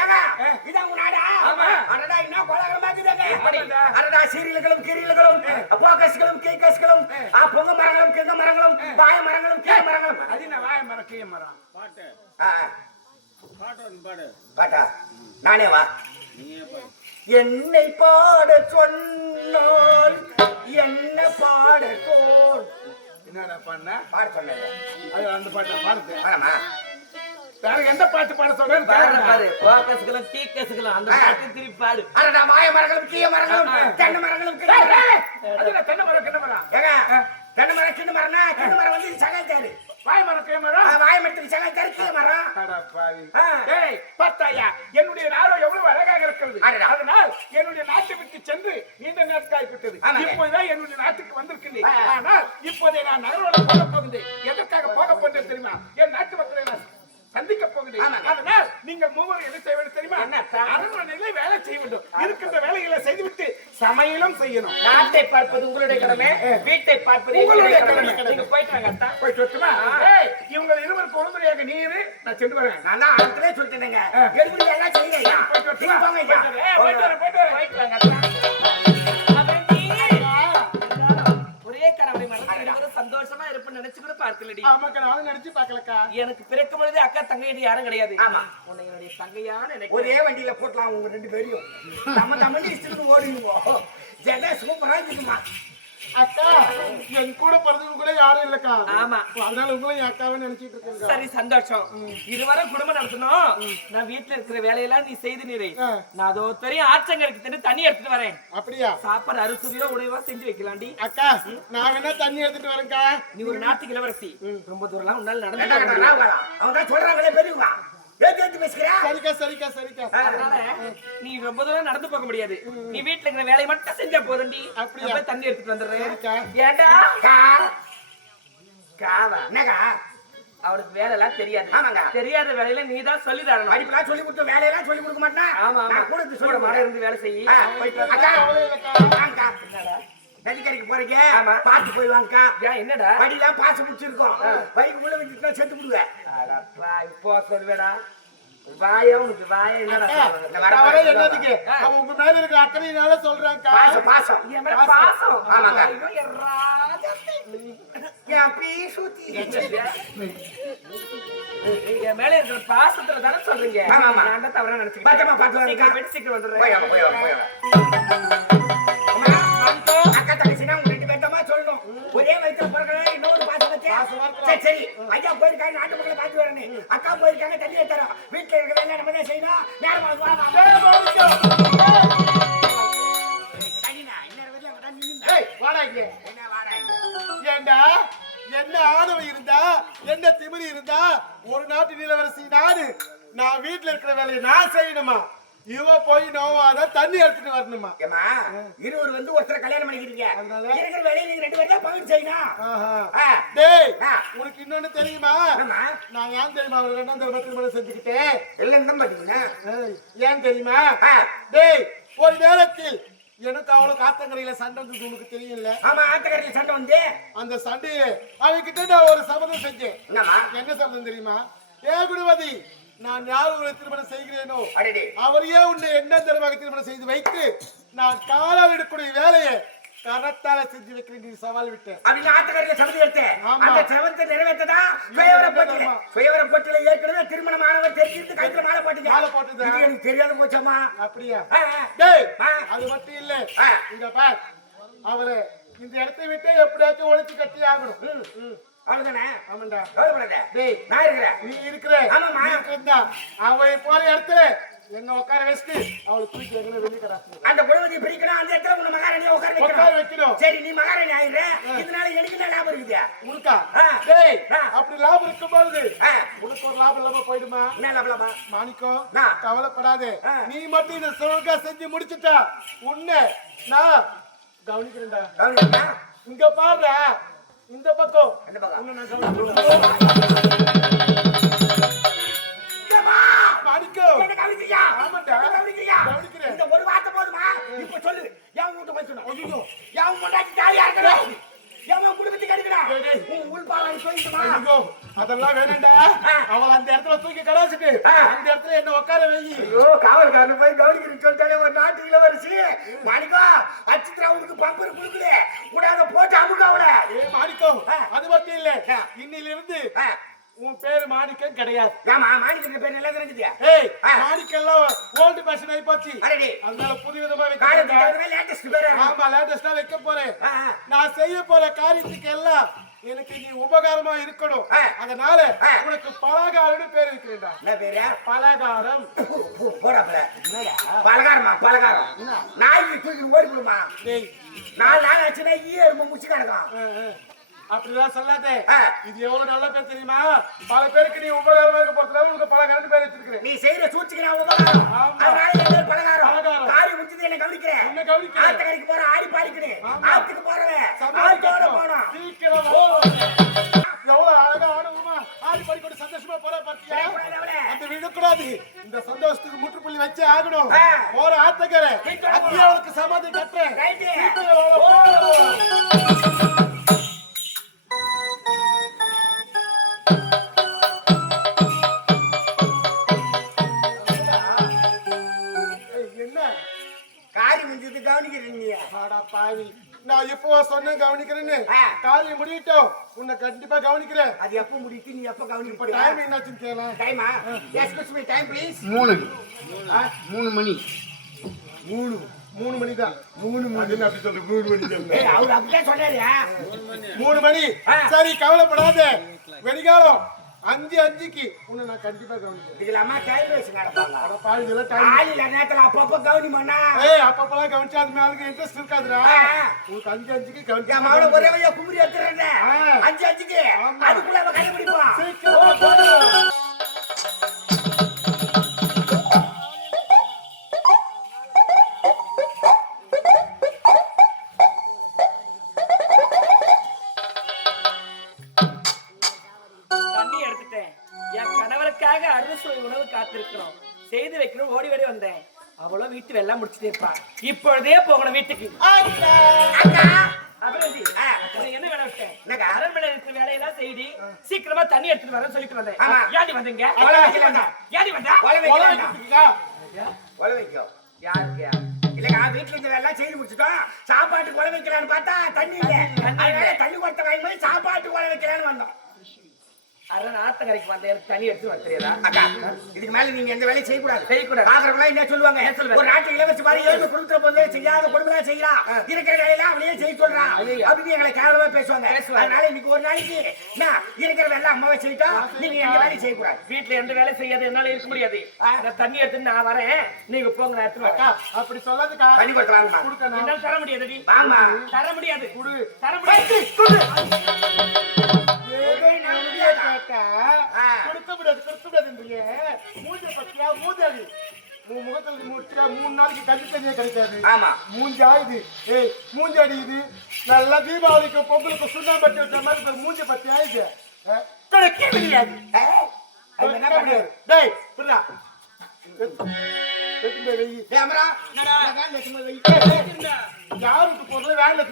ஏங்க இதான் உங்க நாடா? அடடா இன்னும் கோலாகலமா இருக்குதுங்க. அடடா சீரியல்களும் கீரியல்களும் போக்கஸ்களும் கீக்கஸ்களும் பொங்க மரங்களும் கிங்க மரங்களும் வாய மரங்களும் கீழ மரங்களும். அது என்ன வாய மரம் கீழ மரம்? பாட்டு பாடு பாட்டா நானே வா. என்னை பாட சொன்னால் என்ன பாட கோல். என்னடா பண்ண? பாட சொன்னேன். அது அந்த பாட்டா பாடுது. ஆமா. வேற எந்த பாட்டு பாட சொல்றேன் பாரு. போக்கஸ்களும் கீக்கஸ்களும் அந்த பாட்டு திருப்பி பாடு. அடடா வாய மரங்களும் கீழ மரங்களும் தென்னை மரங்களும் கிங்க மரங்களும். அது தென்னை மரம் கிண்ண மரம். ஏங்க தென்னை மரம் கிண்ண மரம்னா கிண்ண மரம் வந்து சகாய்த்தாரு. வாய மரம் கீழ மரம். வாய மரத்துக்கு சகாய்த்தாரு கீழ மரம். அட பாவி. ஏய் பத்தாயா என்னுடைய நாடோ எவ்வளவு அழகாக இருக்கிறது. அதனால் என்னுடைய நாட்டை விட்டு சென்று நீண்ட நாட்கள் விட்டது. இப்போதான் என்னுடைய நாட்டுக்கு வந்திருக்கிறேன். ஆனால் இப்போதே நான் நகரோட போக போகிறேன். எதற்காக போக போகிறேன் தெரியுமா? என் நாட்டு மக்களை நான் சந்திக்க போகிறேன். அதனால் நீங்கள் மூவர் என்ன செய்ய வேண்டும் தெரியுமா? அரண்மனையிலே வேலை செய்ய வேண்டும். இருக்கின்ற வேலைகளை செய்துவிட்டு சமையலும் செய்யணும். நாட்டை பார்ப்பது உங்களுடைய கடமை, வீட்டை பார்ப்பது உங்களுடைய கடமை. நீங்க போயிட்டு வாங்க அத்தா. போயிட்டு வரட்டுமா? ஏய் இவங்க இருவருக்கு உடனடியாக நீரு நான் சென்று வரேன். நான் தான் ஆரம்பத்திலே சொல்லிட்டேங்க. எடுபடி எல்லாம் செய்யுங்க. போயிட்டு வரட்டுமா? போயிட்டு வாங்க அத்தா. ஒரே கணவரை மனதில் சந்தோஷமா இருப்பேன்னு நினைச்சு கூட பார்க்கலடி. ஆமாக்கா நானும் நினைச்சு பார்க்கலக்கா. எனக்கு பிறக்கும் பொழுது அக்கா தங்கையடி யாரும் கிடையாது. ஆமா உன்னை என்னுடைய தங்கையான எனக்கு ஒரே வண்டியில போட்டலாம் உங்க ரெண்டு பேரையும். நம்ம தமிழ் இஷ்டத்துக்கு ஓடிடுவோம். ஜெட சூப்பரா இருக்குமா? அக்கா என் கூட பிறந்தவங்க கூட யாரும் இல்லக்கா. ஆமா அதனால உங்களும் என் அக்காவை நினைச்சிட்டு இருக்கேன். சரி சந்தோஷம். இருவரை குடும்பம் நடத்தணும். நான் வீட்டுல இருக்கிற வேலையெல்லாம் நீ செய்து நீரை. நான் அதோ தெரியும் ஆற்றங்கரைக்கு தண்ணி எடுத்துட்டு வரேன். அப்படியா? சாப்பாடு அரிசியோ உணவா செஞ்சு வைக்கலாண்டி. அக்கா நான் வேணா தண்ணி எடுத்துட்டு வரேன்க்கா. நீ ஒரு நாட்டுக்கு இளவரசி. ரொம்ப தூரம்லாம் உன்னால நடந்து அவங்க தான் சொல்றாங்களே பெரியவங்க. ஏத்து பேசுகிறா? சரிக்கா. அதனால நீ ரொம்ப தூரம் நடந்து போக முடியாது. நீ வீட்டுல இருக்கிற வேலையை மட்டும் செஞ்சா போதும்டி. அப்படியே போய் தண்ணி எடுத்துட்டு வந்துடுறேன். ஏண்டா காவா என்னக்கா? அவனுக்கு வேலை எல்லாம் தெரியாது. ஆமாங்க. தெரியாத வேலையில நீ தான் சொல்லி தரணும். படிப்பெல்லாம் சொல்லி கொடுத்து வேலையெல்லாம் சொல்லி கொடுக்க மாட்டேன். ஆமா நான் கூட கூட மாட இருந்து வேலை செய்யி. அக்கா வாங்கக்கா. நதிக்கரைக்கு போறீங்க பாத்து போய் வாங்கக்கா. என்னடா படியெல்லாம் பாசு முடிச்சிருக்கோம். பைக்கு உள்ள வச்சுட்டு செத்து விடுவேன். இப்போ சொல்லுவேடா வாயா உனக்கு வாயா என்னடா என்னதுக்கு உங்க மேல இருக்கிற அக்கறையினால சொல்றேன்க்கா. பாசம் பாசம். ஆமாங்க. என் மேல இருக்கிற பாசத்துல தானே சொல்றீங்க. நான் தவறா நினைச்சுக்கிட்டேன். சீக்கிரம் வந்துடுறேன். அக்கா தங்கச்சினா உங்க ரெண்டு பேர்த்தமா சொல்லணும். ஒரே வயிற்றுல பிறகு இன்னொரு பாசம் வச்சு சரி ஐயா போயிருக்காங்க நாட்டு மக்களை பார்த்து வரணும். அக்கா போயிருக்காங்க தண்ணி தரோம். வீட்டுல இருக்கிற நம்ம தான் செய்யணும். நேரமா ஏண்டா என்ன ஆணவம் இருந்தா என்ன திமிரி இருந்தா ஒரு நாட்டு நிலவரசி நாடு நான் வீட்டுல இருக்கிற வேலையை நான் செய்யணுமா? இவ போய் நோவாத தண்ணி எடுத்துட்டு வரணுமா? ஏமா இருவர் வந்து ஒருத்தர கல்யாணம் பண்ணிக்கிறீங்க. இருக்கிற வேலையை நீங்க ரெண்டு பேரும் தான் பகிர்ந்து செய்யணும். டேய் உனக்கு இன்னொன்னு தெரியுமா? நான் ஏன் தெரியுமா அவர் ரெண்டாம் தடவை திருமணம் செஞ்சுக்கிட்டேன்? எல்லாம் தான் பாத்தீங்கன்னா ஏன் தெரியுமா? டேய் ஒரு நேரத்தில் எனக்கு அவ்வளவு ஆத்தங்கரையில சண்டை வந்து உனக்கு தெரியல. ஆமா ஆத்தங்கரையில சண்டை வந்து அந்த சண்டையை அவகிட்ட நான் ஒரு சபதம் செஞ்சேன். என்ன சபதம் தெரியுமா? ஏ குருவதி நான் யார் ஒரு திருமணம் செய்கிறேனோ அவரையே உன்னை என்ன தருவாக திருமணம் செய்து வைத்து நான் காலால் எடுக்கக்கூடிய வேலையை கரத்தால செஞ்சு வைக்கிறேன். நீ சவால் விட்டேன். அவங்க ஆத்தங்கரையில சபதம் எடுத்தேன். அந்த சபதத்தை நிறைவேற்றதா சுயவர போட்டில ஏற்கனவே திருமணம் ஆனவர் தெரிஞ்சிருந்து கைத்துல மாலை போட்டீங்க. மாலை போட்டது எனக்கு தெரியாத போச்சம்மா. அப்படியா? டேய் அது மட்டும் இல்ல. இங்க பார் அவரு இந்த இடத்தை விட்டு எப்படியாச்சும் ஒழிச்சு கட்டி ஆகணும். அவ்வளவுதானே? ஆமாண்டா. டேய் நான் இருக்கிறேன். நீ இருக்கிற. ஆமாமா இருக்கா. அவ போற இடத்துல என்ன உட்கார வச்சுட்டு அவளுக்கு தூக்கி எங்கன வெளிய கராச்சு. அந்த குழந்தையை பிரிக்கணும். அந்த இடத்துல உன்னை மகாராணியை உட்கார வைக்கணும். சரி நீ மகாராணி ஆயிடுற. இதனால எனக்கு என்ன லாபம் இருக்குது? உனக்கா? டேய் அப்படி லாபம் இருக்கும்போது உனக்கு ஒரு லாபம் இல்லாம போயிடுமா? என்ன லாபம்? மாணிக்கம் கவலைப்படாதே. நீ மட்டும் இந்த சுருக்கா செஞ்சு முடிச்சிட்டா உன்னை நான் கவனிக்கிறேன்டா. இங்க பாருடா இந்த பக்கம் ஒரு வார்த்தை போதுமா? இப்ப சொல்லு என் வீட்டு போய் சொன்ன என் முன்னாடி ஜாலியா இருக்கணும். என் குடும்பத்துக்கு எடுக்கிறேன். உன் உள்பாவாடை தூக்கிட்டுமா? ஐயோ, அதெல்லாம் வேணாம்டா. அவள அந்த இடத்துல தூக்கி கடாசிட்டு அந்த இடத்துல என்ன உட்கார வை. ஐயோ, காவல்காரன் போய் கவனிக்கிறேன்னு சொல்லிட்டாலே ஒரு நாட்டு இளவரசி. மாணிக்கா, அச்சித்ரா உனக்கு பம்பர் குடுக்குது. கூடாத போட்டு அமுக்காவல. மாணிக்கம், அது மட்டும் இல்ல, இன்னிலிருந்து உன் பேரு மாணிக்கம் கிடையாது. ஏமா மாணிக்க பேர் நல்லா இருக்குதியா? ஏய், மாணிக்கெல்லாம் ஓல்ட் ஃபேஷன் ஆயி போச்சு. அரடி, அதனால புது விதமா காலேஜ் வைக்க. லேட்டஸ்ட் பேரு. ஆமா, லேட்டஸ்டா வைக்க போறேன். நான் செய்ய போற காரியத்துக்கு எல்லாம் எனக்கு நீ உபகாரமா இருக்கணும். அதனால உனக்கு பலகாரம்னு பேர் வைக்கிறேன்டா. என்ன பேரு? பலகாரம். போடாப்ல. என்னடா? பலகாரமா? பலகாரம். நாய்க்கு தூக்கி ஓடி போடுமா? டேய், 4 நாள் ஆச்சுன்னா ஈரம்ப முச்சு கிடக்கும். அப்படிதான் சொல்லாதே. இது எவ்வளவு நல்ல பேர் தெரியுமா? பல பேருக்கு நீ உபகாரமா இருக்க போறதுனால உனக்கு பலகாரம் பேர் வச்சிருக்கிறேன். நீ செய்யற சூழ்ச்சிக்கு நான் உபகாரம். அதனால என் பேர் பலகாரம். பலகாரம். காரி முடிச்சது என்ன கவனிக்கிறேன். என்ன கவனிக்கிறேன்? ஆத்தக்கரைக்கு போற ஆடி பாடிக்கணும். ஆத்துக்கு போறவன் ஆத்தோட போனோம். சீக்கிரம் எவ்வளவு அழகா ஆனவமா ஆடி பாடிக்கொண்டு சந்தோஷமா போற பாத்தியா? அந்த விடக்கூடாது. இந்த சந்தோஷத்துக்கு முற்றுப்புள்ளி வச்சே ஆகணும். போற ஆத்தக்கரை அத்தியே அவளுக்கு சமாதி கட்டுறேன். காரி முடிஞ்சது கவனிக்கிறீங்க. பாவி, நான் இப்போ சொன்ன கவனிக்கிறேன்னு காரியம் முடியட்டும். உன்னை கண்டிப்பா கவனிக்கிறேன். அது எப்ப முடிச்சு நீ எப்ப கவனிப்ப? டைம் என்னாச்சுன்னு கேள. டைமா? Excuse me, time please. 3 மணி. 3 மணி தான். 3 மணி அப்படி சொல்ற. 3 மணி தான். ஏய், அவர் அப்படியே சொன்னாரு. 3 மணி. சரி, கவலைப்படாத. வெடிகாலம் 5:05க்கு உன்னை நான் கண்டிப்பா கவனிக்கிறேன். இதுல அம்மா டைம் வேஸ்ட் நடப்பாங்க. அட பாவி, இதெல்லாம் டைம். ஆளில நேரத்துல அப்பப்ப கவனிமாண்ணா. ஏய், அப்பப்பலாம் கவனிச்சா அது மேல இன்ட்ரெஸ்ட் இருக்காதுடா. உனக்கு 5:05க்கு கவனிச்சா என் மகனை ஒரே வழியா கும்பிடி எடுத்துறேன். 5:05க்கு அதுக்குள்ள அவன் கண்டுபிடிப்பான். சீக்கிரம் போடு. தண்ணி எடுத்துட்டேன். என் கணவருக்காக அறுசுவை உணவு காத்திருக்கிறோம். செய்து வைக்கணும் ஓடி ஓடி வந்தேன். அவளும் வீட்டு வெள்ளம் முடிச்சுட்டே இருப்பா. இப்பொழுதே போகணும் வீட்டுக்கு. அப்புறம் என்ன வேலை விட்டேன்? அரண்மனை இருக்கிற வேலையெல்லாம் செய்தி சீக்கிரமா தண்ணி எடுத்துட்டு வரேன்னு சொல்லிட்டு வந்தேன். ஏடி வந்தீங்க? ஏடி வந்தா? கொலை வைக்கோ. யாருக்கு? இல்லக்கா, வீட்டுல இந்த வேலை செய்து முடிச்சுட்டோம். சாப்பாட்டு கொலை வைக்கலான்னு பார்த்தா தண்ணி இல்ல. அதனால தண்ணி கொடுத்த வாங்கி போய் சாப்பாட்டு கொலை வைக்கலான்னு வந்தோம். அரண் ஆத்தங்கரைக்கு வந்த எனக்கு தண்ணி எடுத்து வர தெரியாதா? அக்கா, இதுக்கு மேல நீங்க எந்த வேலையும் செய்யக்கூடாது. பாக்குறவங்களா என்ன சொல்லுவாங்க? ஒரு நாட்டு இளவரசி மாதிரி ஏழு கொடுத்துற போது செய்யாத கொடுமையா செய்யலாம். இருக்கிற வேலையெல்லாம் அவளையே செய்ய சொல்றான் அப்படின்னு எங்களை கேவலமா பேசுவாங்க. அதனால இன்னைக்கு ஒரு நாளைக்கு இருக்கிற வேலை அம்மாவை செய்யிட்டா நீங்க எந்த வேலையும் செய்யக்கூடாது. வீட்டுல எந்த வேலை செய்யாது என்னால இருக்க முடியாது. நான் தண்ணி எடுத்து நான் வரேன். நீங்க போங்க. அக்கா, அப்படி சொல்லாதுக்கா. தண்ணி கொடுத்துறாங்கம்மா. கொடுக்கணும். என்னால தர முடியாது. வாங்கம்மா. தர முடியாது. குடு. தர முடியாது. மூஞ்சாடி உன் முகத்துல முடிச்சா 3 நாளைக்கு கஞ்சி கிடைக்காது. ஆமா, மூஞ்சா இது. ஏய், மூஞ்சாடி இது நல்லா தீபாவளிக்கு பொங்கலுக்கு சுண்ணாம்பட்டி வச்ச மாதிரி மூஞ்ச பத்தி ஆயிடுச்சு. கிடைக்க முடியாது. டேய், புரியா? யாருக்கு போறது? வேலை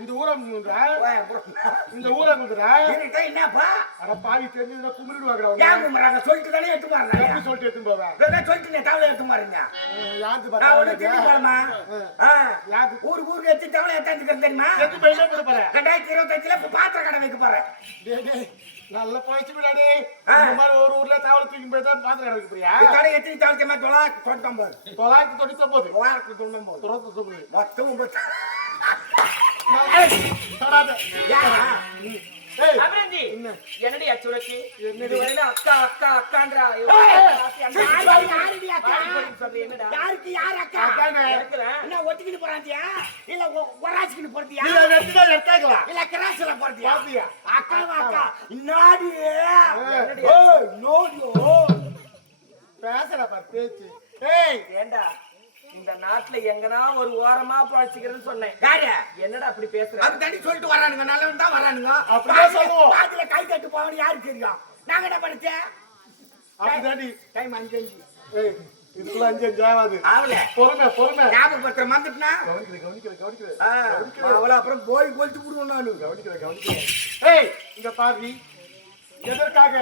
இந்த ஊரம் இந்த ஊரம் என்னப்பா பாவி தெரிஞ்சு கும்பிடுவாங்க. ஏன் கும்பிடுறாங்க? சொல்லிட்டு தானே எடுத்து மாறுறாங்க. சொல்லிட்டு எடுத்து போவேன். சொல்லிட்டு தவளை எடுத்து மாறுங்க. ஊருக்கு எடுத்து தவளை எடுத்து தெரியுமா? 2025 இப்ப பாத்திர கடை வைக்க போறேன். நல்ல போயிடுச்சு விடாடி. இந்த மாதிரி ஒரு ஊர்ல தவளை தூக்கி போய் தான் பாத்திரம் எடுக்க போறியா? கடை எத்தனை தவளைக்கமா? 999. 999 மொத்தம் அபிரஞ்சி என்னடி அச்சுரச்சி? என்னடி அக்கா அக்கா அக்கான்றா? யாருக்கு யார் அக்கா? என்ன ஒட்டிக்கிட்டு போறாந்தியா? இல்ல ஒராச்சிக்கிட்டு போறதியா? இல்ல கிராஸ்ல போறதியா? அக்காவா அக்கா? இன்னாடி பேசுற பாரு பேச்சு. ஏய், ஏண்டா இந்த நாட்டுல எங்கனா ஒரு ஓரமா பழச்சிக்கிறேன்னு சொன்னேன். யாரு? என்னடா அப்படி பேசுற? அது தண்ணி சொல்லிட்டு வரானுங்க. நல்லவன் தான் வரானுங்க. அப்படியே சொல்லுவோம். பாத்துல கை தட்டு போவன்னு யாருக்கு தெரியும்? நாங்க என்ன படிச்சேன்? அப்படிதாடி. டைம் 5:05. ஏய், இப்பெல்லாம் 5 ஆகாது. ஆவல பொறுமை பொறுமை. ஞாபகப்படுத்துற வந்துட்டுனா கவனிக்கிறேன். அவள அப்புறம் போய் கொளுத்து விடுவோம் நானு. கவனிக்கிறேன். ஏய் இங்க பாரு, எதற்காக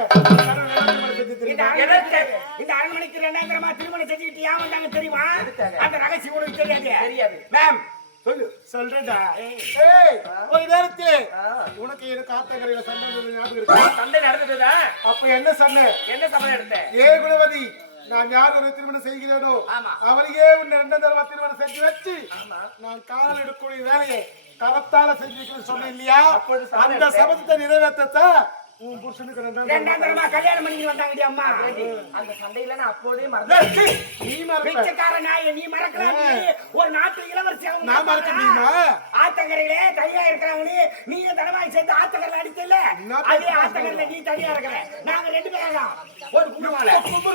இந்த அரண்மனைக்கு 2000 திருமணம் செஞ்சுக்கிட்டு ஏன் வந்தாங்க தெரியுமா? அந்த ரகசியம் உனக்கு தெரியாது. மேம் சொல்லு. சொல்றேன்டா. ஏய் ஒரு நேரத்தில் உனக்கு எனக்கு ஆத்தங்கரையில சண்டை ஞாபகம் இருக்கு? சண்டை நடந்ததா? அப்ப என்ன சண்டை? என்ன சண்டை எடுத்த? ஏ குணவதி, நான் யார் ஒரு திருமணம் செய்கிறேனோ அவளையே உன்னை 2 தடவை திருமணம் செஞ்சு வச்சு நான் கால் எடுக்கக்கூடிய வேலையை கரத்தால செஞ்சுக்கணும்னு சொன்னேன் இல்லையா? அந்த சபதத்தை நிறைவேற்றத்தான் உன் புருஷனுக்கு 2 தடவை கல்யாணம் பண்ணி வந்தாங்கடி அம்மா. அந்த சண்டையில நான் அப்போதே மறந்தேன். நீ மறக்க. பிச்சைக்கார நாயை நீ மறக்கலாம். ஒரு நாட்டு இளவரசி அவங்க நான் மறக்க முடியுமா? ஆத்தங்கரையிலே தனியா இருக்கிறவனு நீங்க தடவாய் சேர்த்து ஆத்தங்கரையில அடிச்சல. அதே ஆத்தங்கரையில நீ தனியா இருக்கிற. நாங்க 2 பேரும் ஒரு குடும்பம்.